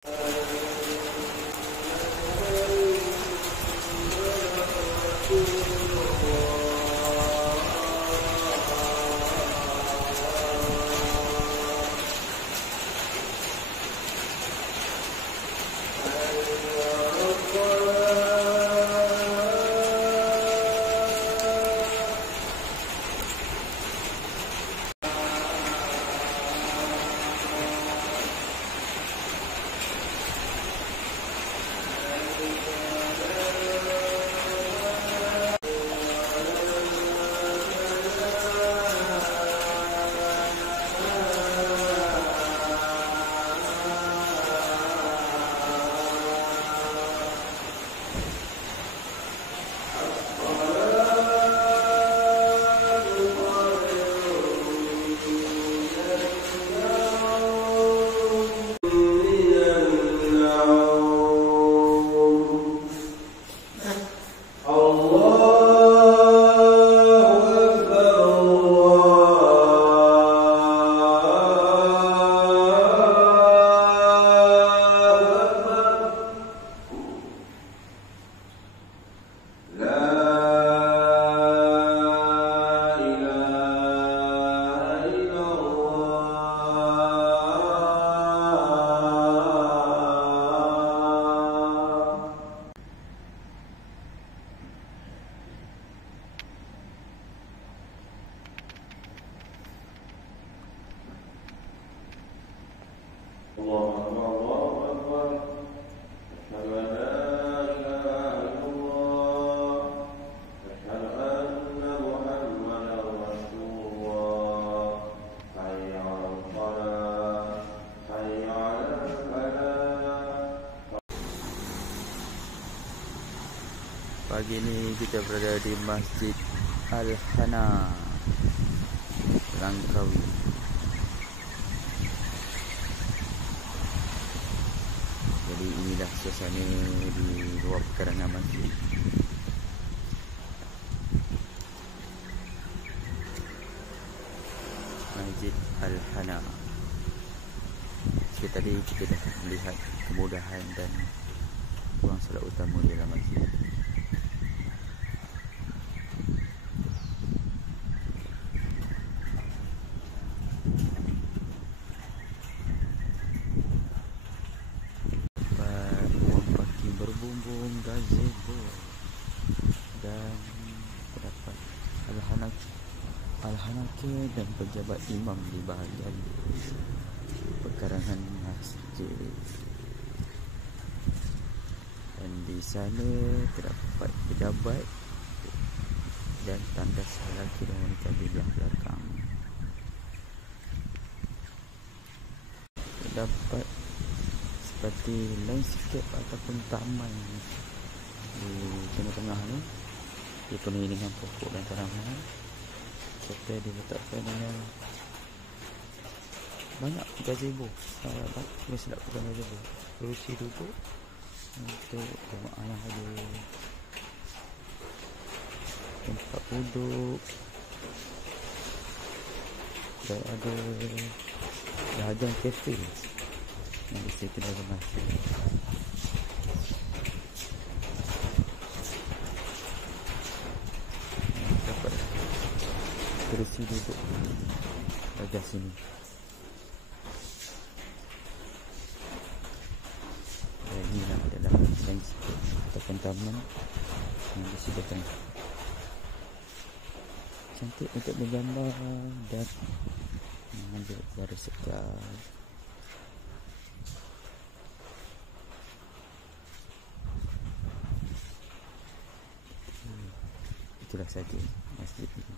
Pagi ni kita berada di Masjid Al-Hana, Langkawi. Jadi inilah suasana di luar pekarangan masjid. Masjid Al-Hana. Tadi kita dah melihat kemudahan dan ruang solat utama di dalam masjid. Ruang parking berbumbung, gazebo, dan terdapat Al-Hanaki dan pejabat imam di bahagian pekarangan masjid. Dan di sana terdapat pejabat dan tandas lelaki dan wanita di belakang. Terdapat seperti landscape ataupun taman di tengah-tengah ni, dipenuhi dengan pokok dan tanaman, serta diletakkan dengan banyak gazebo. Bagus nak pegang gazebo, kerusi duduk untuk jemaah yang ada tempat duduk, dan ada bahagian kafe yang disediakan dalam masjid. Dapat kerusi duduk bahagian sini. Dan inilah adalah landscape ataupun taman yang disediakan. Cantik untuk bergambar dan mengambil gambar sekejap. Itulah saja masjid ini.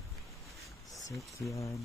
Sekian.